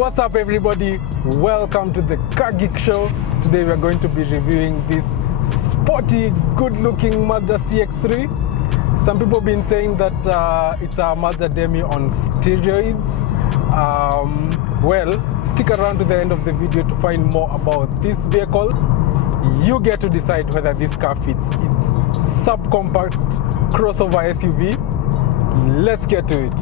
What's up everybody, welcome to the Car Geek Show. Today we are going to be reviewing this sporty, good looking Mazda cx3. Some people have been saying that it's a Mazda Demi on steroids. Well, stick around to the end of the video to find more about this vehicle. You get to decide whether this car fits its subcompact crossover SUV. Let's get to it.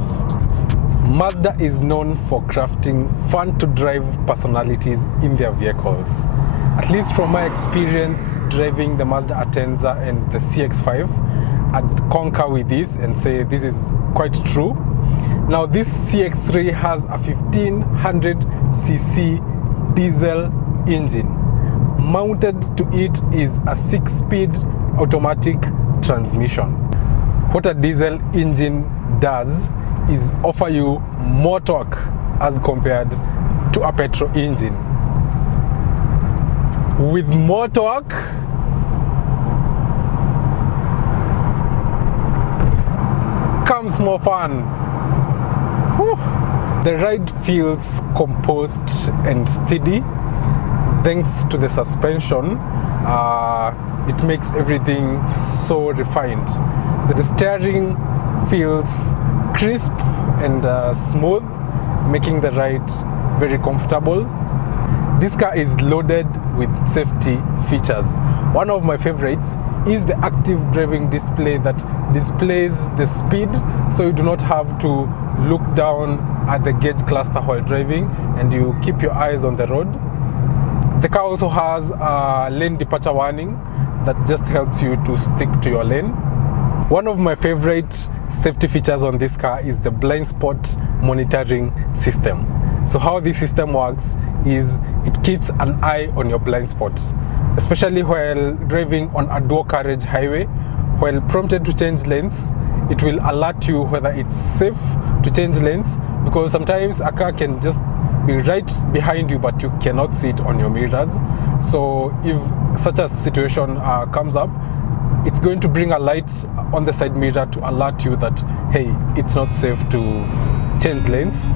Mazda is known for crafting fun-to-drive personalities in their vehicles. At least from my experience driving the Mazda Atenza and the CX-5, I'd concur with this and say this is quite true. Now this CX-3 has a 1500cc diesel engine. Mounted to it is a 6-speed automatic transmission. What a diesel engine does is offer you more torque as compared to a petrol engine. With more torque, comes more fun. Whew. The ride feels composed and steady thanks to the suspension. It makes everything so refined. The steering feels crisp and smooth, making the ride very comfortable. This car is loaded with safety features. One of my favorites is the active driving display that displays the speed, so you do not have to look down at the gauge cluster while driving and you keep your eyes on the road. The car also has a lane departure warning that just helps you to stick to your lane. One of my favorite safety features on this car is the blind spot monitoring system. So how this system works is it keeps an eye on your blind spot, especially while driving on a dual carriage highway. While prompted to change lanes, it will alert you whether it's safe to change lanes, because sometimes a car can just be right behind you but you cannot see it on your mirrors. So if such a situation comes up, it's going to bring a light on the side mirror to alert you that, hey, it's not safe to change lanes.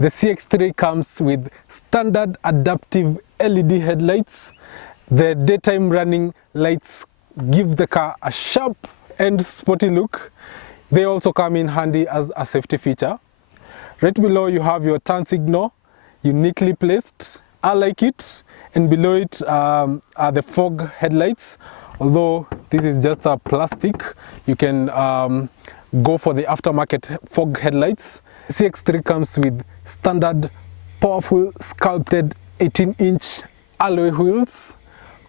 The CX3 comes with standard adaptive LED headlights. The daytime running lights give the car a sharp and sporty look. They also come in handy as a safety feature. Right below you have your turn signal, uniquely placed. I like it. And below it are the fog headlights. Although this is just a plastic, you can go for the aftermarket fog headlights. CX3 comes with standard powerful sculpted 18-inch alloy wheels,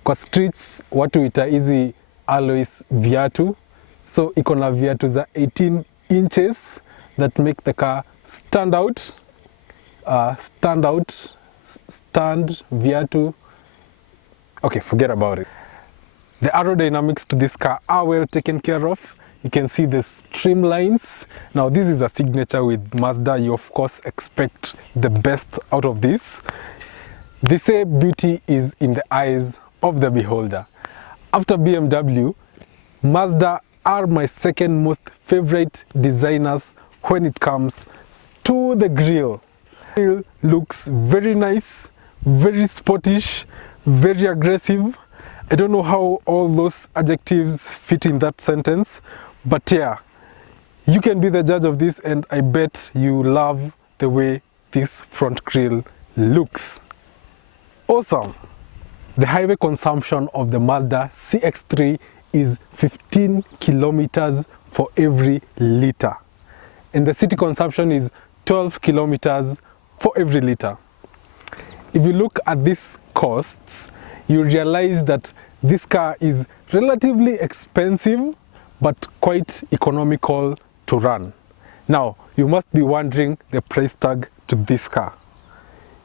kwa streets watu ita hizi alloys viatu, so iko na viatu za 18 inches that make the car stand viatu. Okay, forget about it. The aerodynamics to this car are well taken care of. You can see the streamlines. Now this is a signature with Mazda. You of course expect the best out of this. They say beauty is in the eyes of the beholder. After BMW, Mazda are my second most favorite designers when it comes to the grille. The grille looks very nice, very sportish, very aggressive. I don't know how all those adjectives fit in that sentence, but yeah, you can be the judge of this, and I bet you love the way this front grille looks. Awesome! The highway consumption of the Mazda CX3 is 15 kilometers for every liter, and the city consumption is 12 kilometers for every liter. If you look at these costs, you realize that this car is relatively expensive but quite economical to run. Now, you must be wondering the price tag to this car.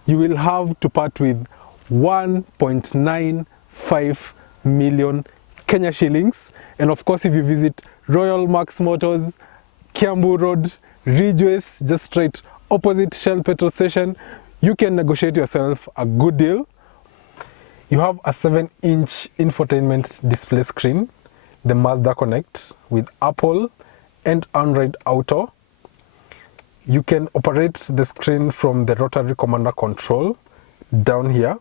You will have to part with 1.95 million Kenya shillings, and of course if you visit Royal Max Motors, Kiambu Road, Ridgeways, just straight opposite Shell petrol station, you can negotiate yourself a good deal. You have a 7-inch infotainment display screen, the Mazda Connect with Apple and Android Auto. You can operate the screen from the rotary commander control down here.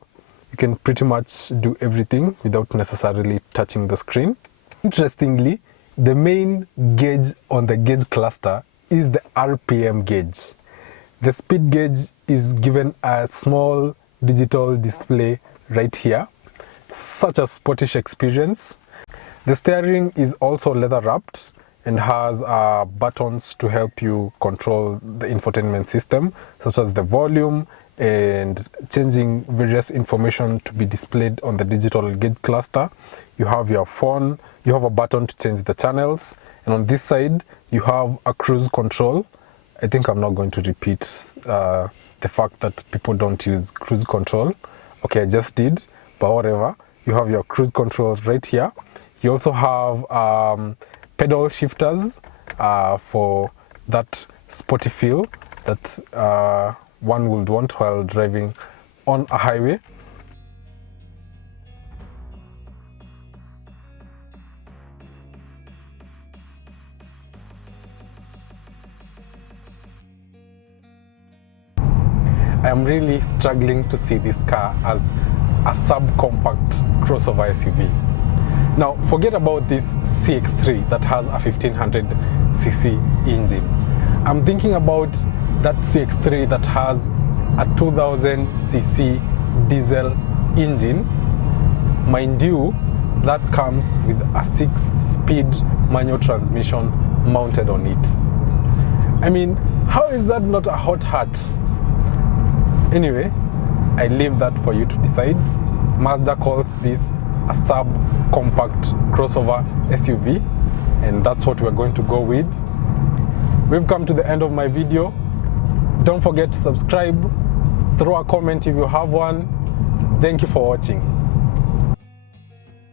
You can pretty much do everything without necessarily touching the screen. Interestingly, the main gauge on the gauge cluster is the RPM gauge. The speed gauge is given a small digital display right here, such a sportish experience. The steering is also leather wrapped and has buttons to help you control the infotainment system, such as the volume and changing various information to be displayed on the digital gauge cluster. You have your phone, you have a button to change the channels, and on this side you have a cruise control. I think I'm not going to repeat the fact that people don't use cruise control. Okay, I just did, but whatever. You have your cruise control right here. You also have pedal shifters for that sporty feel that one would want while driving on a highway. I am really struggling to see this car as a subcompact crossover SUV. Now, forget about this CX3 that has a 1500cc engine. I'm thinking about that CX3 that has a 2000cc diesel engine. Mind you, that comes with a 6-speed manual transmission mounted on it. I mean, how is that not a hot hatch? Anyway, I leave that for you to decide. Mazda calls this a sub-compact crossover SUV, and that's what we're going to go with. We've come to the end of my video. Don't forget to subscribe, throw a comment if you have one. Thank you for watching.